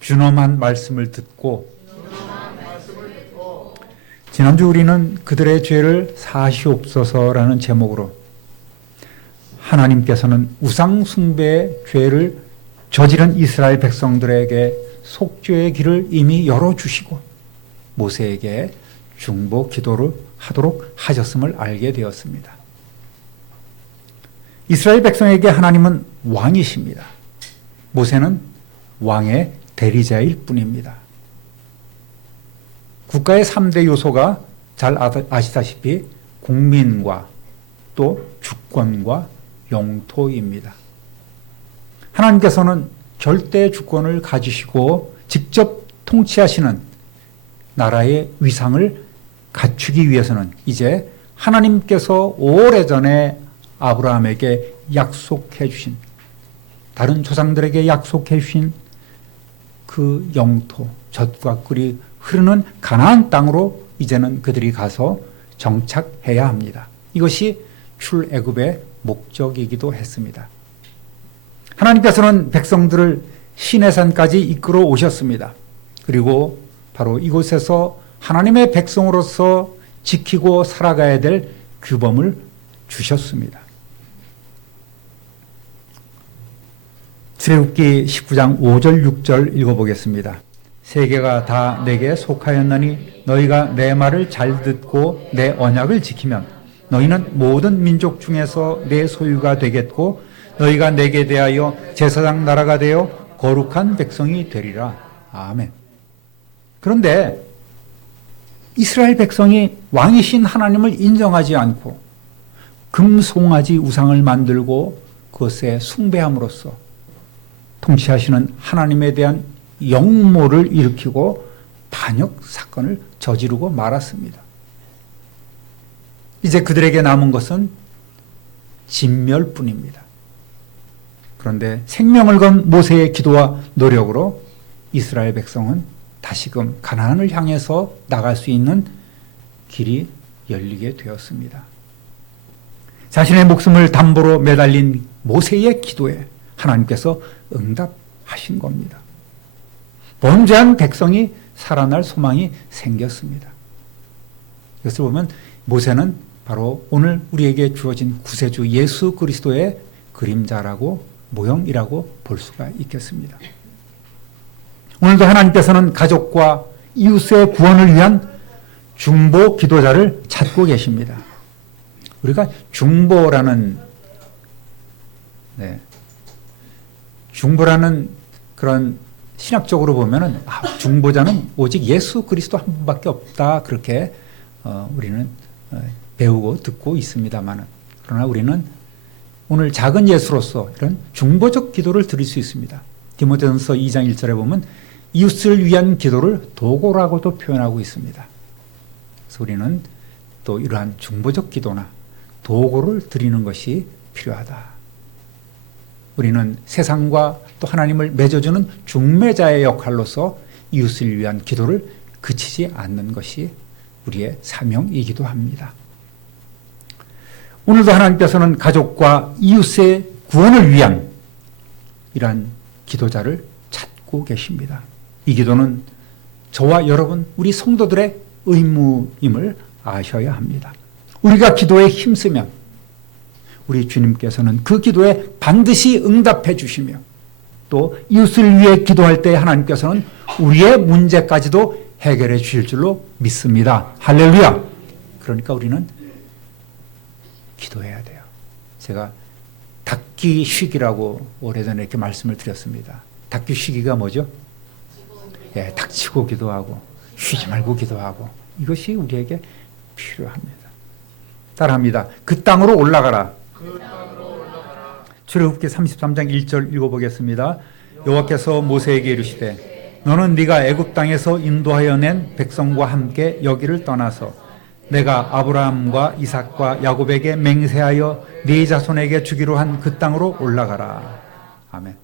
준엄한 말씀을 듣고 지난주 우리는 그들의 죄를 사시옵소서라는 제목으로 하나님께서는 우상 숭배의 죄를 저지른 이스라엘 백성들에게 속죄의 길을 이미 열어주시고 모세에게 중보 기도를 하도록 하셨음을 알게 되었습니다. 이스라엘 백성에게 하나님은 왕이십니다. 모세는 왕의 대리자일 뿐입니다. 국가의 3대 요소가 잘 아시다시피 국민과 또 주권과 영토입니다. 하나님께서는 절대 주권을 가지시고 직접 통치하시는 나라의 위상을 갖추기 위해서는 이제 하나님께서 오래전에 아브라함에게 약속해 주신, 다른 조상들에게 약속해 주신 그 영토, 젖과 꿀이 흐르는 가나안 땅으로 이제는 그들이 가서 정착해야 합니다. 이것이 출애굽의 목적이기도 했습니다. 하나님께서는 백성들을 시내산까지 이끌어 오셨습니다. 그리고 바로 이곳에서 하나님의 백성으로서 지키고 살아가야 될 규범을 주셨습니다. 출애굽기 19장 5절 6절 읽어보겠습니다. 세계가 다 내게 속하였나니 너희가 내 말을 잘 듣고 내 언약을 지키면 너희는 모든 민족 중에서 내 소유가 되겠고 너희가 내게 대하여 제사장 나라가 되어 거룩한 백성이 되리라. 아멘. 그런데 이스라엘 백성이 왕이신 하나님을 인정하지 않고 금송아지 우상을 만들고 그것에 숭배함으로써 통치하시는 하나님에 대한 역모를 일으키고 반역 사건을 저지르고 말았습니다. 이제 그들에게 남은 것은 진멸뿐입니다. 그런데 생명을 건 모세의 기도와 노력으로 이스라엘 백성은 다시금 가나안을 향해서 나갈 수 있는 길이 열리게 되었습니다. 자신의 목숨을 담보로 매달린 모세의 기도에 하나님께서 응답하신 겁니다. 범죄한 백성이 살아날 소망이 생겼습니다. 이것을 보면 모세는 바로 오늘 우리에게 주어진 구세주 예수 그리스도의 그림자라고 모형이라고 볼 수가 있겠습니다. 오늘도 하나님께서는 가족과 이웃의 구원을 위한 중보 기도자를 찾고 계십니다. 우리가 중보라는 그런 신학적으로 보면은 중보자는 오직 예수 그리스도 한 분밖에 없다, 그렇게 우리는 배우고 듣고 있습니다만, 그러나 우리는 오늘 작은 예수로서 이런 중보적 기도를 드릴 수 있습니다. 디모데전서 2장 1절에 보면 이웃을 위한 기도를 도고라고도 표현하고 있습니다. 그래서 우리는 또 이러한 중보적 기도나 도고를 드리는 것이 필요하다. 우리는 세상과 또 하나님을 맺어주는 중매자의 역할로서 이웃을 위한 기도를 그치지 않는 것이 우리의 사명이기도 합니다. 오늘도 하나님께서는 가족과 이웃의 구원을 위한 이러한 기도자를 찾고 계십니다. 이 기도는 저와 여러분, 우리 성도들의 의무임을 아셔야 합니다. 우리가 기도에 힘쓰면 우리 주님께서는 그 기도에 반드시 응답해 주시며 또 이웃을 위해 기도할 때 하나님께서는 우리의 문제까지도 해결해 주실 줄로 믿습니다. 할렐루야! 그러니까 우리는 기도해야 돼요. 제가 닦기 쉬기라고 오래전에 이렇게 말씀을 드렸습니다. 닦기 쉬기가 뭐죠? 닥치고 기도하고 쉬지 말고 기도하고, 이것이 우리에게 필요합니다. 따라합니다. 그 땅으로 올라가라. 출애굽기 33장 1절 읽어보겠습니다. 여호와께서 모세에게 이르시되 너는 네가 애굽 땅에서 인도하여 낸 백성과 함께 여기를 떠나서 내가 아브라함과 이삭과 야곱에게 맹세하여 네 자손에게 주기로 한 그 땅으로 올라가라. 아멘.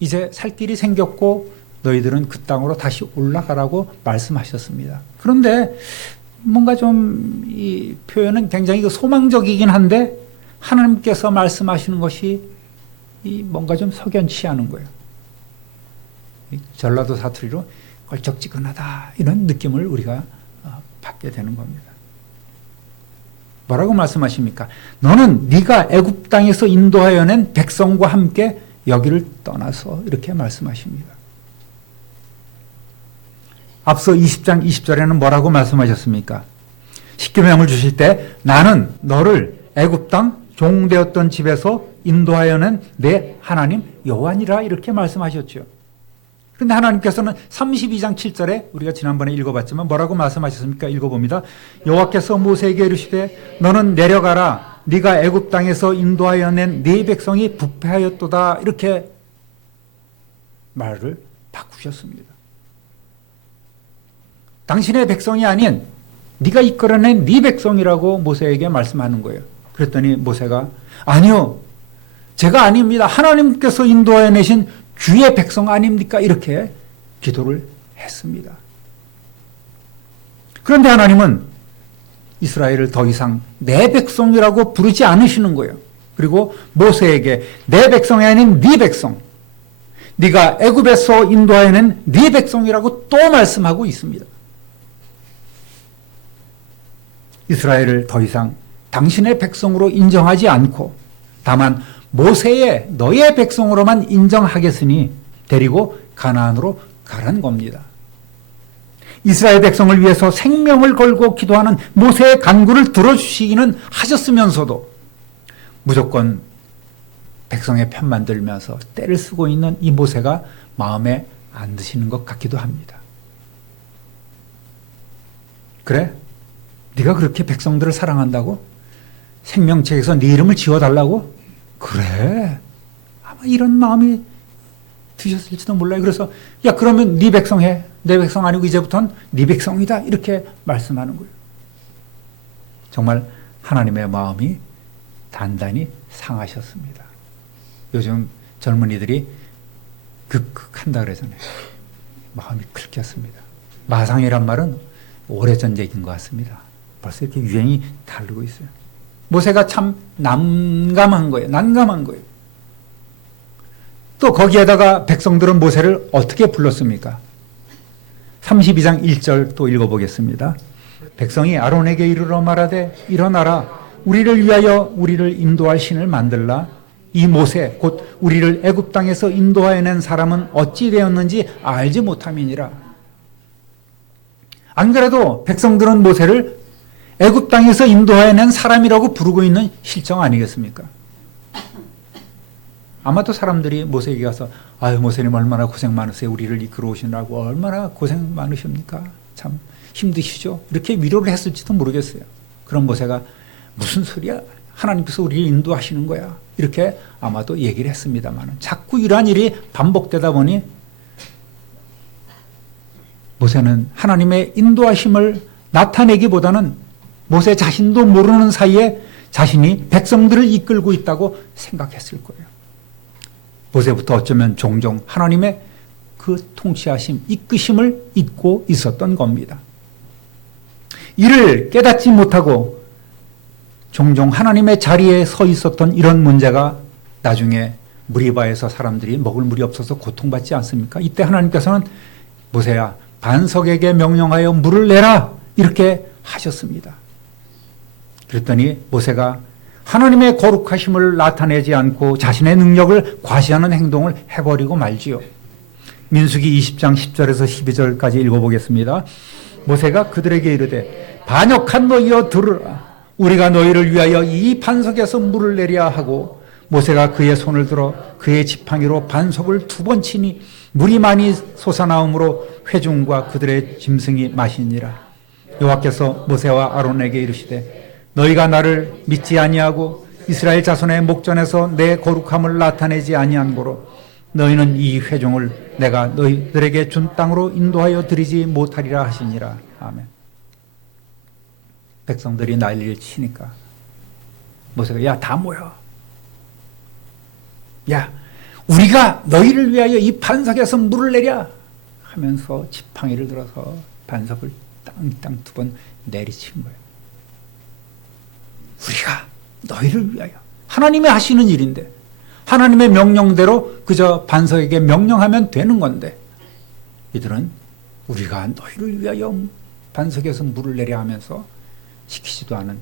이제 살 길이 생겼고 너희들은 그 땅으로 다시 올라가라고 말씀하셨습니다. 그런데 뭔가 좀 이 표현은 굉장히 소망적이긴 한데 하나님께서 말씀하시는 것이 뭔가 좀 석연치 않은 거예요. 전라도 사투리로 걸쩍지근하다 이런 느낌을 우리가 받게 되는 겁니다. 뭐라고 말씀하십니까? 너는 네가 애굽 땅에서 인도하여 낸 백성과 함께 여기를 떠나서 이렇게 말씀하십니다. 앞서 20장 20절에는 뭐라고 말씀하셨습니까? 십계명을 주실 때 나는 너를 애굽 땅 종되었던 집에서 인도하여 낸 내 하나님 여호와니라 이렇게 말씀하셨죠. 그런데 하나님께서는 32장 7절에 우리가 지난번에 읽어봤지만 뭐라고 말씀하셨습니까? 읽어봅니다. 여호와께서 모세에게 이르시되 너는 내려가라 네가 애굽 땅에서 인도하여 낸 네 백성이 부패하였도다 이렇게 말을 바꾸셨습니다. 당신의 백성이 아닌 네가 이끌어낸 네 백성이라고 모세에게 말씀하는 거예요. 그랬더니 모세가 아니요 제가 아닙니다. 하나님께서 인도하여 내신 주의 백성 아닙니까? 이렇게 기도를 했습니다. 그런데 하나님은 이스라엘을 더 이상 내 백성이라고 부르지 않으시는 거예요. 그리고 모세에게 내 백성이 아닌 네 백성, 네가 애굽에서 인도하여 낸 네 백성이라고 또 말씀하고 있습니다. 이스라엘을 더 이상 당신의 백성으로 인정하지 않고 다만 모세의 너의 백성으로만 인정하겠으니 데리고 가나안으로 가라는 겁니다. 이스라엘 백성을 위해서 생명을 걸고 기도하는 모세의 간구를 들어주시기는 하셨으면서도 무조건 백성의 편만 들면서 때를 쓰고 있는 이 모세가 마음에 안 드시는 것 같기도 합니다. 그래? 네가 그렇게 백성들을 사랑한다고? 생명책에서 네 이름을 지워달라고? 그래. 아마 이런 마음이 드셨을지도 몰라요. 그래서 야 그러면 네 백성 해. 내 백성 아니고 이제부터는 네 백성이다. 이렇게 말씀하는 거예요. 정말 하나님의 마음이 단단히 상하셨습니다. 요즘 젊은이들이 극극한다 그러잖아요. 마음이 긁혔습니다. 마상이란 말은 오래전 얘기인 것 같습니다. 벌써 이렇게 유행이 다르고 있어요. 모세가 참 난감한 거예요. 또 거기에다가 백성들은 모세를 어떻게 불렀습니까? 32장 1절 또 읽어보겠습니다. 백성이 아론에게 이르러 말하되 일어나라 우리를 위하여 우리를 인도할 신을 만들라. 이 모세 곧 우리를 애굽 땅에서 인도하여 낸 사람은 어찌 되었는지 알지 못함이니라. 안 그래도 백성들은 모세를 애굽 땅에서 인도하여 낸 사람이라고 부르고 있는 실정 아니겠습니까? 아마도 사람들이 모세에게 가서 아유 모세님 얼마나 고생 많으세요. 우리를 이끌어 오시느라고 얼마나 고생 많으십니까? 참 힘드시죠? 이렇게 위로를 했을지도 모르겠어요. 그런 모세가 무슨 소리야? 하나님께서 우리를 인도하시는 거야. 이렇게 아마도 얘기를 했습니다만 자꾸 이러한 일이 반복되다 보니 모세는 하나님의 인도하심을 나타내기보다는 모세 자신도 모르는 사이에 자신이 백성들을 이끌고 있다고 생각했을 거예요. 모세부터 어쩌면 종종 하나님의 그 통치하심, 이끄심을 잊고 있었던 겁니다. 이를 깨닫지 못하고 종종 하나님의 자리에 서 있었던 이런 문제가 나중에 무리바에서 사람들이 먹을 물이 없어서 고통받지 않습니까? 이때 하나님께서는 모세야 반석에게 명령하여 물을 내라 이렇게 하셨습니다. 그랬더니 모세가 하나님의 거룩하심을 나타내지 않고 자신의 능력을 과시하는 행동을 해버리고 말지요. 민수기 20장 10절에서 12절까지 읽어보겠습니다. 모세가 그들에게 이르되 반역한 너희여 들으라. 우리가 너희를 위하여 이 반석에서 물을 내려 하고 모세가 그의 손을 들어 그의 지팡이로 반석을 2번 치니 물이 많이 솟아나오므로 회중과 그들의 짐승이 마시니라. 여호와께서 모세와 아론에게 이르시되 너희가 나를 믿지 아니하고 이스라엘 자손의 목전에서 내 거룩함을 나타내지 아니한 고로 너희는 이 회중을 내가 너희들에게 준 땅으로 인도하여 드리지 못하리라 하시니라. 아멘. 백성들이 난리를 치니까 모세가 야 다 모여. 야 우리가 너희를 위하여 이 반석에서 물을 내랴 하면서 지팡이를 들어서 반석을 땅 2번 내리친 거예요. 우리가 너희를 위하여 하나님이 하시는 일인데 하나님의 명령대로 그저 반석에게 명령하면 되는 건데 이들은 우리가 너희를 위하여 반석에서 물을 내려 하면서 시키지도 않은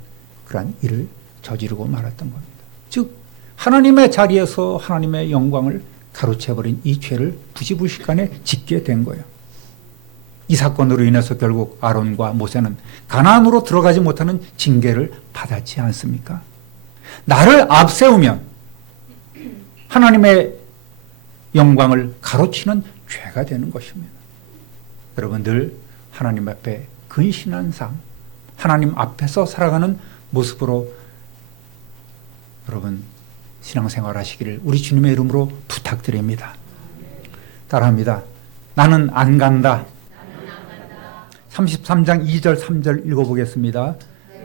그러한 일을 저지르고 말았던 겁니다. 즉 하나님의 자리에서 하나님의 영광을 가로채버린 이 죄를 부지불식간에 짓게 된 거예요. 이 사건으로 인해서 결국 아론과 모세는 가나안으로 들어가지 못하는 징계를 받았지 않습니까? 나를 앞세우면 하나님의 영광을 가로치는 죄가 되는 것입니다. 여러분 늘 하나님 앞에 근신한 삶, 하나님 앞에서 살아가는 모습으로 여러분 신앙생활 하시기를 우리 주님의 이름으로 부탁드립니다. 따라합니다. 나는 안 간다. 33장 2절 3절 읽어보겠습니다.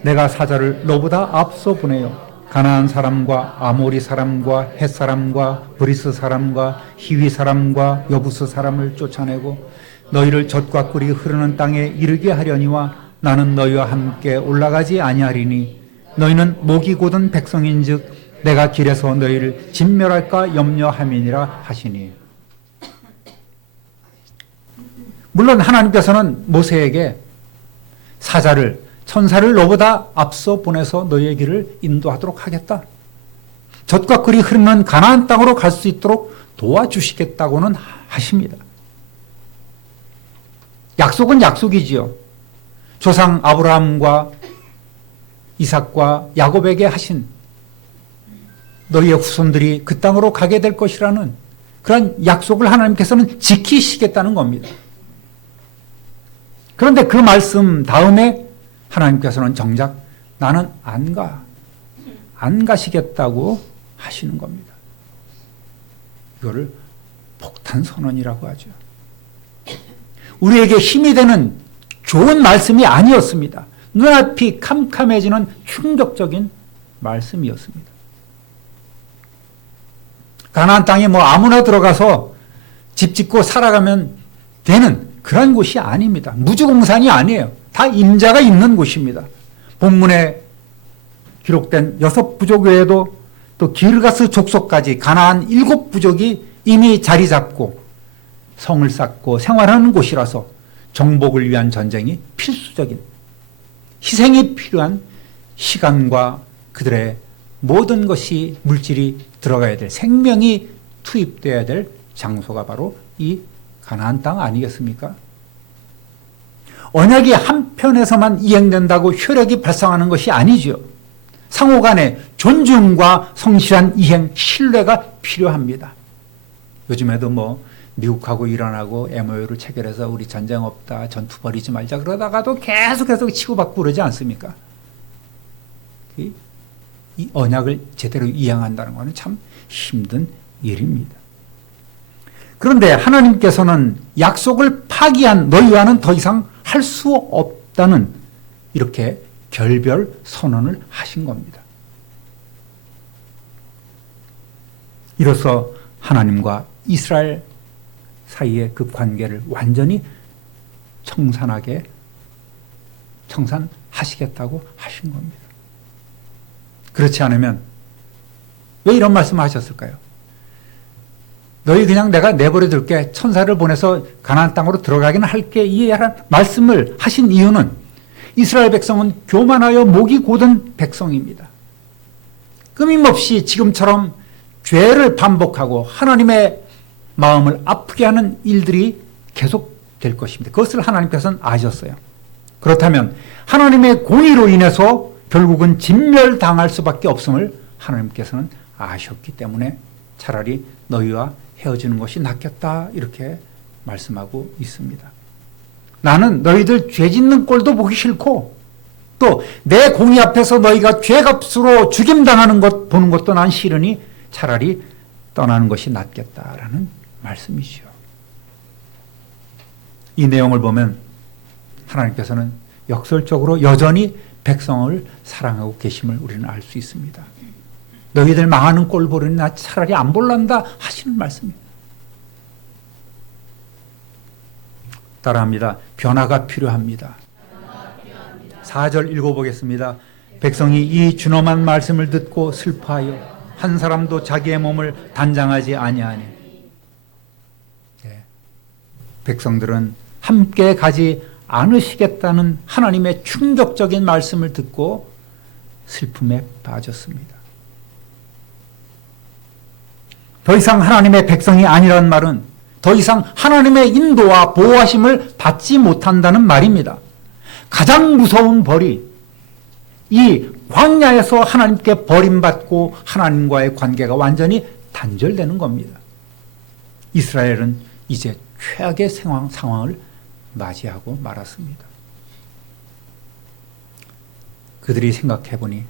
내가 사자를 너보다 앞서 보내요. 가나안 사람과 아모리 사람과 헷 사람과 브리스 사람과 히위 사람과 여부스 사람을 쫓아내고 너희를 젖과 꿀이 흐르는 땅에 이르게 하려니와 나는 너희와 함께 올라가지 아니하리니 너희는 목이 곧은 백성인즉 내가 길에서 너희를 진멸할까 염려함이니라 하시니. 물론 하나님께서는 모세에게 사자를 천사를 너보다 앞서 보내서 너희의 길을 인도하도록 하겠다. 젖과 꿀이 흐르는 가나안 땅으로 갈 수 있도록 도와주시겠다고는 하십니다. 약속은 약속이지요. 조상 아브라함과 이삭과 야곱에게 하신 너희의 후손들이 그 땅으로 가게 될 것이라는 그런 약속을 하나님께서는 지키시겠다는 겁니다. 그런데 그 말씀 다음에 하나님께서는 정작 나는 안 가시겠다고 하시는 겁니다. 이거를 폭탄 선언이라고 하죠. 우리에게 힘이 되는 좋은 말씀이 아니었습니다. 눈앞이 캄캄해지는 충격적인 말씀이었습니다. 가나안 땅에 뭐 아무나 들어가서 집 짓고 살아가면 되는 그런 곳이 아닙니다. 무주공산이 아니에요. 다 임자가 있는 곳입니다. 본문에 기록된 6부족 외에도 또 기르가스 족속까지 가나안 7부족이 이미 자리 잡고 성을 쌓고 생활하는 곳이라서 정복을 위한 전쟁이 필수적인 희생이 필요한 시간과 그들의 모든 것이 물질이 들어가야 될 생명이 투입돼야 될 장소가 바로 이 가나안 땅 아니겠습니까? 언약이 한편에서만 이행된다고 효력이 발생하는 것이 아니죠. 상호간의 존중과 성실한 이행, 신뢰가 필요합니다. 요즘에도 뭐 미국하고 이란하고 MOU를 체결해서 우리 전쟁 없다, 전투 벌이지 말자 그러다가도 계속 치고받고 그러지 않습니까? 이 언약을 제대로 이행한다는 것은 참 힘든 일입니다. 그런데 하나님께서는 약속을 파기한 너희와는 더 이상 할 수 없다는 이렇게 결별 선언을 하신 겁니다. 이로써 하나님과 이스라엘 사이의 그 관계를 완전히 청산하시겠다고 하신 겁니다. 그렇지 않으면 왜 이런 말씀을 하셨을까요? 너희 그냥 내가 내버려 둘게, 천사를 보내서 가나안 땅으로 들어가기는 할게, 이해하라 말씀을 하신 이유는 이스라엘 백성은 교만하여 목이 곧은 백성입니다. 끊임없이 지금처럼 죄를 반복하고 하나님의 마음을 아프게 하는 일들이 계속될 것입니다. 그것을 하나님께서는 아셨어요. 그렇다면 하나님의 공의로 인해서 결국은 진멸당할 수밖에 없음을 하나님께서는 아셨기 때문에 차라리 너희와 헤어지는 것이 낫겠다 이렇게 말씀하고 있습니다. 나는 너희들 죄 짓는 꼴도 보기 싫고 또 내 공의 앞에서 너희가 죄값으로 죽임당하는 것 보는 것도 난 싫으니 차라리 떠나는 것이 낫겠다라는 말씀이죠. 이 내용을 보면 하나님께서는 역설적으로 여전히 백성을 사랑하고 계심을 우리는 알 수 있습니다. 너희들 망하는 꼴 보려니 나 차라리 안 볼란다 하시는 말씀입니다. 따라합니다. 변화가 필요합니다. 4절 읽어보겠습니다. 백성이 이 준엄한 말씀을 듣고 슬퍼하여 한 사람도 자기의 몸을 단장하지 아니하니. 백성들은 함께 가지 않으시겠다는 하나님의 충격적인 말씀을 듣고 슬픔에 빠졌습니다. 더 이상 하나님의 백성이 아니란 말은 더 이상 하나님의 인도와 보호하심을 받지 못한다는 말입니다. 가장 무서운 벌이 이 광야에서 하나님께 버림받고 하나님과의 관계가 완전히 단절되는 겁니다. 이스라엘은 이제 최악의 상황을 맞이하고 말았습니다. 그들이 생각해보니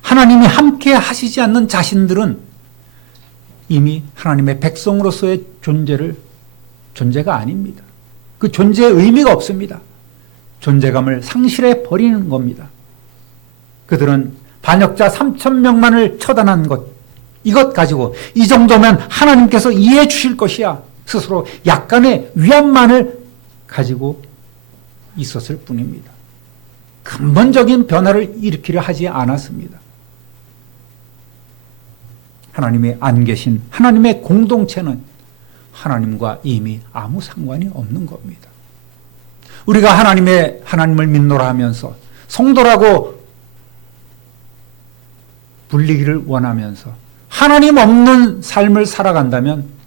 하나님이 함께 하시지 않는 자신들은 이미 하나님의 백성으로서의 존재가 아닙니다. 그 존재의 의미가 없습니다. 존재감을 상실해 버리는 겁니다. 그들은 반역자 3,000명만을 처단한 이것 가지고 이 정도면 하나님께서 이해해 주실 것이야. 스스로 약간의 위안만을 가지고 있었을 뿐입니다. 근본적인 변화를 일으키려 하지 않았습니다. 하나님이 안 계신 하나님의 공동체는 하나님과 이미 아무 상관이 없는 겁니다. 우리가 하나님을 믿노라 하면서 성도라고 불리기를 원하면서 하나님 없는 삶을 살아간다면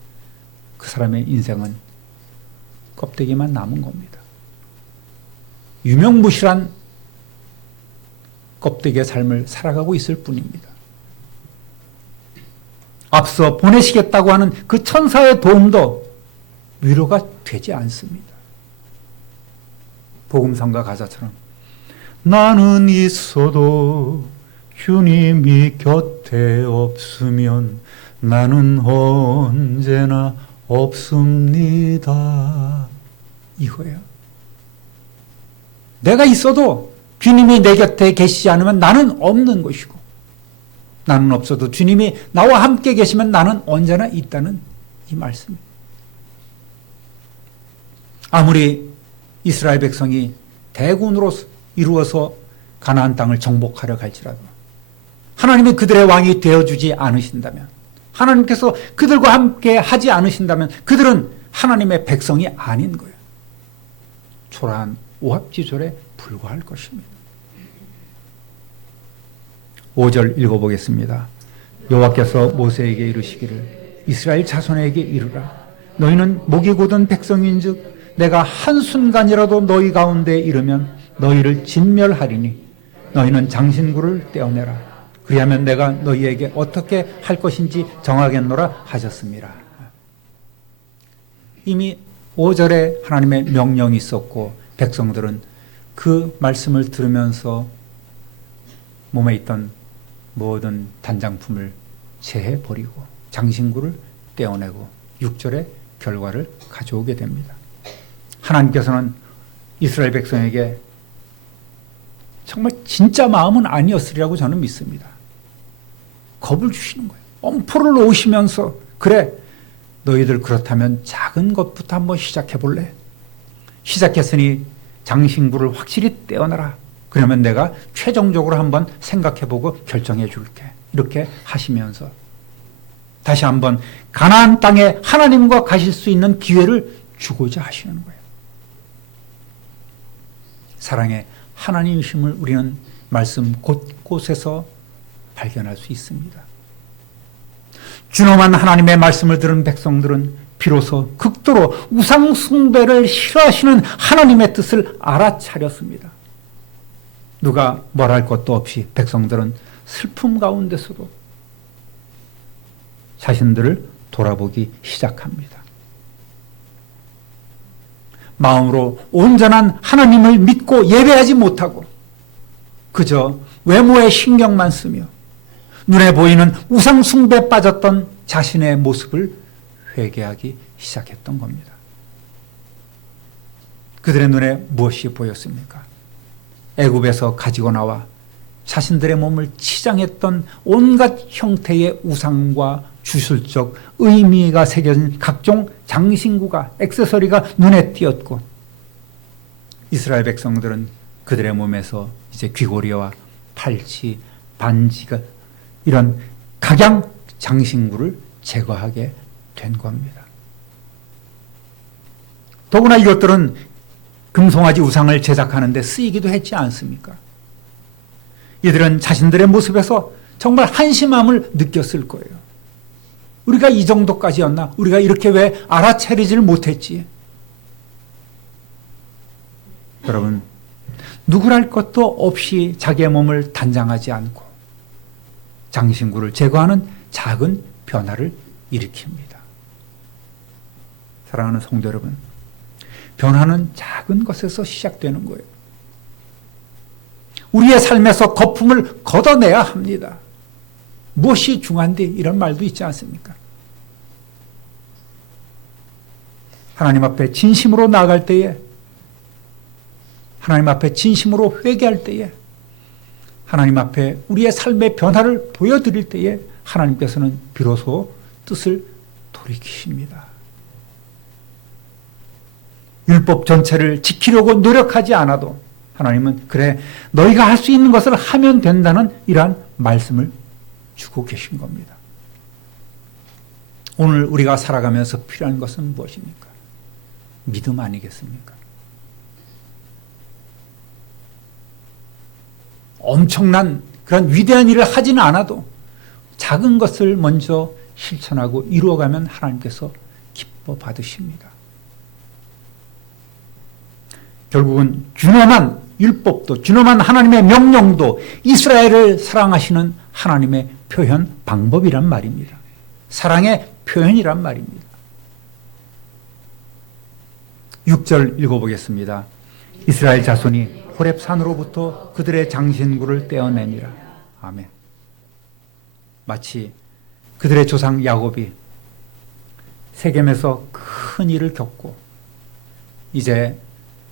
그 사람의 인생은 껍데기만 남은 겁니다. 유명무실한 껍데기의 삶을 살아가고 있을 뿐입니다. 앞서 보내시겠다고 하는 그 천사의 도움도 위로가 되지 않습니다. 복음성가 가사처럼 나는 있어도 주님이 곁에 없으면 나는 언제나 없습니다. 이거예요. 내가 있어도 주님이 내 곁에 계시지 않으면 나는 없는 것이고 나는 없어도 주님이 나와 함께 계시면 나는 언제나 있다는 이 말씀입니다. 아무리 이스라엘 백성이 대군으로 이루어서 가나안 땅을 정복하려 갈지라도 하나님이 그들의 왕이 되어주지 않으신다면 하나님께서 그들과 함께 하지 않으신다면 그들은 하나님의 백성이 아닌 거예요. 초라한 오합지졸에 불과할 것입니다. 5절 읽어보겠습니다. 여호와께서 모세에게 이르시기를 이스라엘 자손에게 이르라. 너희는 목이 곧은 백성인즉 내가 한순간이라도 너희 가운데 이르면 너희를 진멸하리니 너희는 장신구를 떼어내라. 그리하면 내가 너희에게 어떻게 할 것인지 정하겠노라 하셨습니다. 이미 5절에 하나님의 명령이 있었고 백성들은 그 말씀을 들으면서 몸에 있던 모든 단장품을 제해버리고 장신구를 떼어내고 6절의 결과를 가져오게 됩니다. 하나님께서는 이스라엘 백성에게 정말 진짜 마음은 아니었으리라고 저는 믿습니다. 겁을 주시는 거예요. 엄포를 놓으시면서 그래 너희들 그렇다면 작은 것부터 한번 시작해 볼래? 시작했으니 장신구를 확실히 떼어놔라. 그러면 내가 최종적으로 한번 생각해보고 결정해 줄게. 이렇게 하시면서 다시 한번 가나안 땅에 하나님과 가실 수 있는 기회를 주고자 하시는 거예요. 사랑의 하나님이심을 우리는 말씀 곳곳에서 발견할 수 있습니다. 준엄한 하나님의 말씀을 들은 백성들은 비로소 극도로 우상 숭배를 싫어하시는 하나님의 뜻을 알아차렸습니다. 누가 말할 것도 없이 백성들은 슬픔 가운데서도 자신들을 돌아보기 시작합니다. 마음으로 온전한 하나님을 믿고 예배하지 못하고 그저 외모에 신경만 쓰며 눈에 보이는 우상 숭배에 빠졌던 자신의 모습을 회개하기 시작했던 겁니다. 그들의 눈에 무엇이 보였습니까? 애굽에서 가지고 나와 자신들의 몸을 치장했던 온갖 형태의 우상과 주술적 의미가 새겨진 각종 장신구가 액세서리가 눈에 띄었고 이스라엘 백성들은 그들의 몸에서 이제 귀고리와 팔찌, 반지가 이런 각양 장신구를 제거하게 된 겁니다. 더구나 이것들은 금송아지 우상을 제작하는 데 쓰이기도 했지 않습니까? 이들은 자신들의 모습에서 정말 한심함을 느꼈을 거예요. 우리가 이 정도까지였나? 우리가 이렇게 왜 알아차리지를 못했지? 여러분, 누구랄 것도 없이 자기의 몸을 단장하지 않고 장신구를 제거하는 작은 변화를 일으킵니다. 사랑하는 성도 여러분, 변화는 작은 것에서 시작되는 거예요. 우리의 삶에서 거품을 걷어내야 합니다. 무엇이 중요한데 이런 말도 있지 않습니까? 하나님 앞에 진심으로 나아갈 때에, 하나님 앞에 진심으로 회개할 때에, 하나님 앞에 우리의 삶의 변화를 보여드릴 때에 하나님께서는 비로소 뜻을 돌이키십니다. 율법 전체를 지키려고 노력하지 않아도 하나님은 그래 너희가 할 수 있는 것을 하면 된다는 이러한 말씀을 주고 계신 겁니다. 오늘 우리가 살아가면서 필요한 것은 무엇입니까? 믿음 아니겠습니까? 엄청난 그런 위대한 일을 하지는 않아도 작은 것을 먼저 실천하고 이루어가면 하나님께서 기뻐 받으십니다. 결국은 준엄한 율법도, 준엄한 하나님의 명령도 이스라엘을 사랑하시는 하나님의 표현 방법이란 말입니다. 사랑의 표현이란 말입니다. 6절 읽어보겠습니다. 이스라엘 자손이 호렙산으로부터 그들의 장신구를 떼어내니라. 아멘. 마치 그들의 조상 야곱이 세겜에서 큰 일을 겪고 이제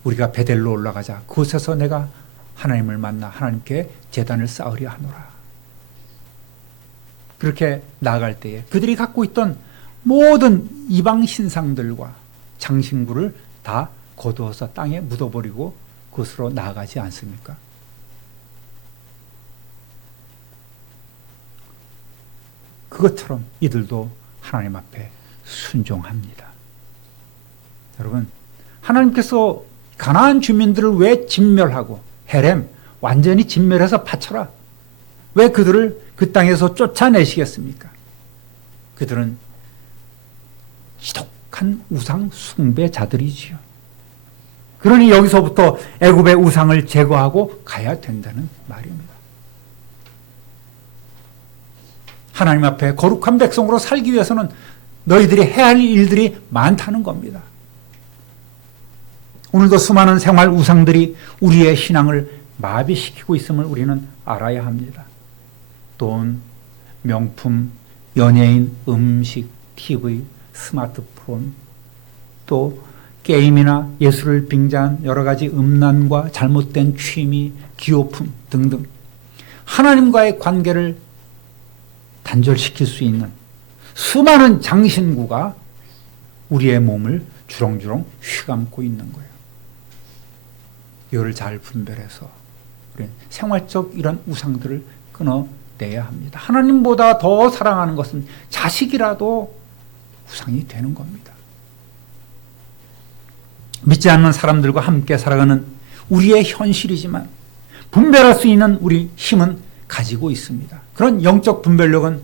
우리가 베델로 올라가자. 그곳에서 내가 하나님을 만나 하나님께 제단을 쌓으려 하노라. 그렇게 나아갈 때에 그들이 갖고 있던 모든 이방 신상들과 장신구를 다 거두어서 땅에 묻어버리고 그곳으로 나아가지 않습니까? 그것처럼 이들도 하나님 앞에 순종합니다. 여러분, 하나님께서 가나안 주민들을 왜 진멸하고 헤렘 완전히 진멸해서 바쳐라. 왜 그들을 그 땅에서 쫓아내시겠습니까? 그들은 지독한 우상 숭배자들이지요. 그러니 여기서부터 애굽의 우상을 제거하고 가야 된다는 말입니다. 하나님 앞에 거룩한 백성으로 살기 위해서는 너희들이 해야 할 일들이 많다는 겁니다. 오늘도 수많은 생활 우상들이 우리의 신앙을 마비시키고 있음을 우리는 알아야 합니다. 돈, 명품, 연예인, 음식, TV, 스마트폰, 또 게임이나 예술을 빙자한 여러 가지 음란과 잘못된 취미, 기호품 등등 하나님과의 관계를 단절시킬 수 있는 수많은 장신구가 우리의 몸을 주렁주렁 휘감고 있는 거예요. 이를 잘 분별해서 우리는 생활적 이런 우상들을 끊어내야 합니다. 하나님보다 더 사랑하는 것은 자식이라도 우상이 되는 겁니다. 믿지 않는 사람들과 함께 살아가는 우리의 현실이지만 분별할 수 있는 우리 힘은 가지고 있습니다. 그런 영적 분별력은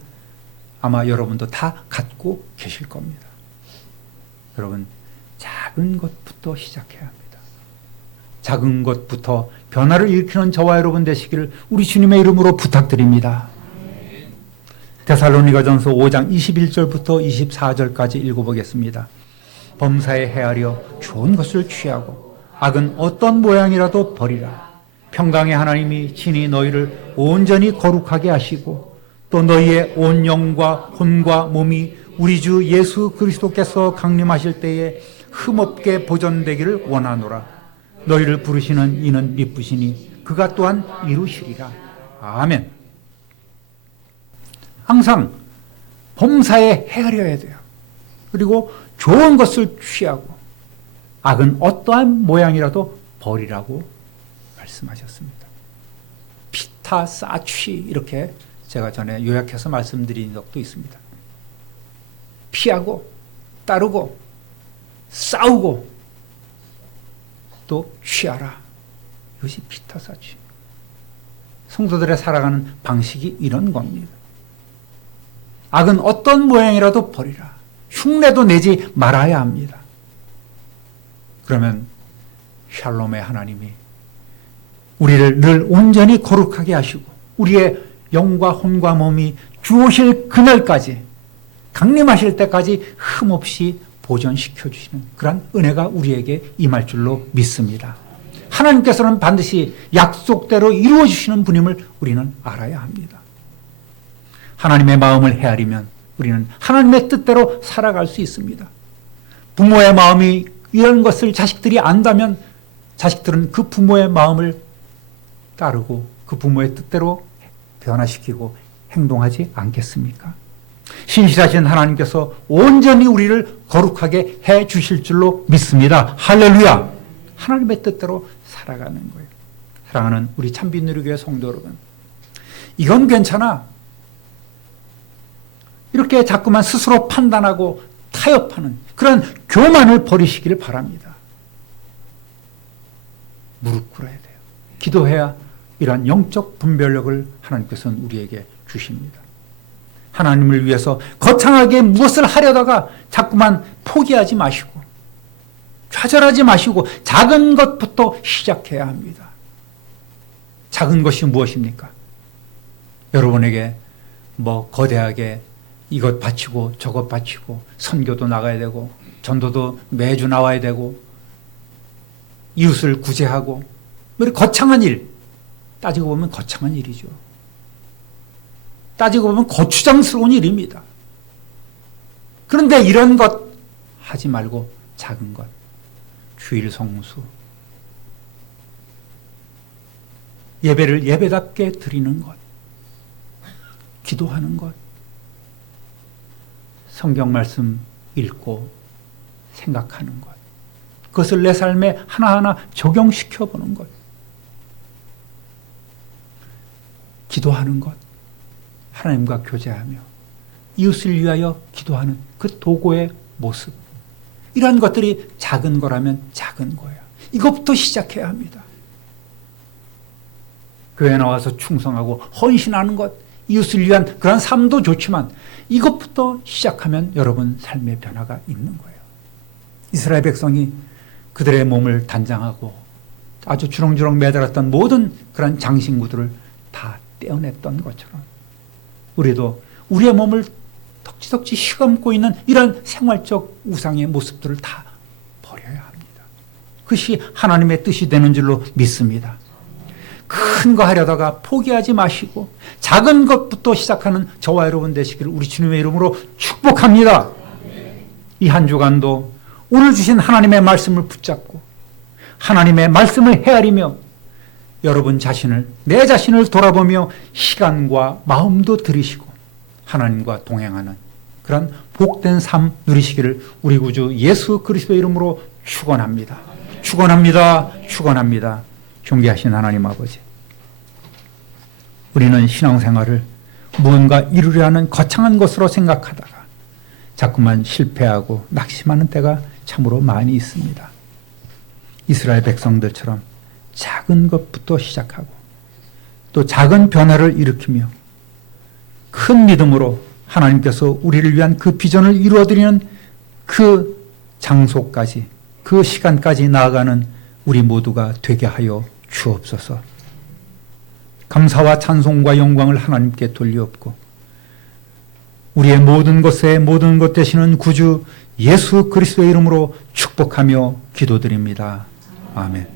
아마 여러분도 다 갖고 계실 겁니다. 여러분, 작은 것부터 시작해야 합니다. 작은 것부터 변화를 일으키는 저와 여러분 되시기를 우리 주님의 이름으로 부탁드립니다. 데살로니가전서 5장 21절부터 24절까지 읽어보겠습니다. 범사에 헤아려 좋은 것을 취하고 악은 어떤 모양이라도 버리라. 평강의 하나님이 친히 너희를 온전히 거룩하게 하시고 또 너희의 온 영과 혼과 몸이 우리 주 예수 그리스도께서 강림하실 때에 흠없게 보존되기를 원하노라. 너희를 부르시는 이는 미쁘시니 그가 또한 이루시리라. 아멘. 항상 범사에 헤아려야 돼요. 그리고 좋은 것을 취하고 악은 어떠한 모양이라도 버리라고 말씀하셨습니다. 피타 사취 이렇게 제가 전에 요약해서 말씀드린 적도 있습니다. 피하고 따르고 싸우고 또 취하라. 이것이 피타사지. 성도들의 살아가는 방식이 이런 겁니다. 악은 어떤 모양이라도 버리라. 흉내도 내지 말아야 합니다. 그러면 샬롬의 하나님이 우리를 늘 온전히 거룩하게 하시고 우리의 영과 혼과 몸이 주 오실 그날까지 강림하실 때까지 흠없이 보존시켜 주시는 그런 은혜가 우리에게 임할 줄로 믿습니다. 하나님께서는 반드시 약속대로 이루어 주시는 분임을 우리는 알아야 합니다. 하나님의 마음을 헤아리면 우리는 하나님의 뜻대로 살아갈 수 있습니다. 부모의 마음이 이런 것을 자식들이 안다면 자식들은 그 부모의 마음을 따르고 그 부모의 뜻대로 변화시키고 행동하지 않겠습니까? 신실하신 하나님께서 온전히 우리를 거룩하게 해 주실 줄로 믿습니다. 할렐루야! 하나님의 뜻대로 살아가는 거예요. 사랑하는 우리 참빛누리교회 성도 여러분, 이건 괜찮아. 이렇게 자꾸만 스스로 판단하고 타협하는 그런 교만을 버리시기를 바랍니다. 무릎 꿇어야 돼요. 기도해야 이러한 영적 분별력을 하나님께서는 우리에게 주십니다. 하나님을 위해서 거창하게 무엇을 하려다가 자꾸만 포기하지 마시고 좌절하지 마시고 작은 것부터 시작해야 합니다. 작은 것이 무엇입니까? 여러분에게 거대하게 이것 바치고 저것 바치고 선교도 나가야 되고 전도도 매주 나와야 되고 이웃을 구제하고 이렇게 거창한 일, 따지고 보면 거창한 일이죠. 따지고 보면 거추장스러운 일입니다. 그런데 이런 것 하지 말고 작은 것, 주일 성수, 예배를 예배답게 드리는 것, 기도하는 것, 성경 말씀 읽고 생각하는 것, 그것을 내 삶에 하나하나 적용시켜 보는 것, 기도하는 것, 하나님과 교제하며 이웃을 위하여 기도하는 그 도구의 모습, 이러한 것들이 작은 거라면 작은 거예요. 이것부터 시작해야 합니다. 교회 나와서 충성하고 헌신하는 것, 이웃을 위한 그런 삶도 좋지만 이것부터 시작하면 여러분 삶의 변화가 있는 거예요. 이스라엘 백성이 그들의 몸을 단장하고 아주 주렁주렁 매달았던 모든 그런 장신구들을 다 떼어냈던 것처럼 우리도 우리의 몸을 덕지덕지 휘감고 있는 이런 생활적 우상의 모습들을 다 버려야 합니다. 그것이 하나님의 뜻이 되는 줄로 믿습니다. 큰 거 하려다가 포기하지 마시고 작은 것부터 시작하는 저와 여러분 되시기를 우리 주님의 이름으로 축복합니다. 이 한 주간도 오늘 주신 하나님의 말씀을 붙잡고 하나님의 말씀을 헤아리며 여러분 자신을, 내 자신을 돌아보며 시간과 마음도 들이시고 하나님과 동행하는 그런 복된 삶 누리시기를 우리 구주 예수 그리스도의 이름으로 축원합니다. 축원합니다. 축원합니다. 존귀하신 하나님 아버지, 우리는 신앙생활을 무언가 이루려 하는 거창한 것으로 생각하다가 자꾸만 실패하고 낙심하는 때가 참으로 많이 있습니다. 이스라엘 백성들처럼 작은 것부터 시작하고 또 작은 변화를 일으키며 큰 믿음으로 하나님께서 우리를 위한 그 비전을 이루어드리는 그 장소까지, 그 시간까지 나아가는 우리 모두가 되게 하여 주옵소서. 감사와 찬송과 영광을 하나님께 돌리옵고 우리의 모든 것에 모든 것 되시는 구주 예수 그리스도의 이름으로 축복하며 기도드립니다. 아멘.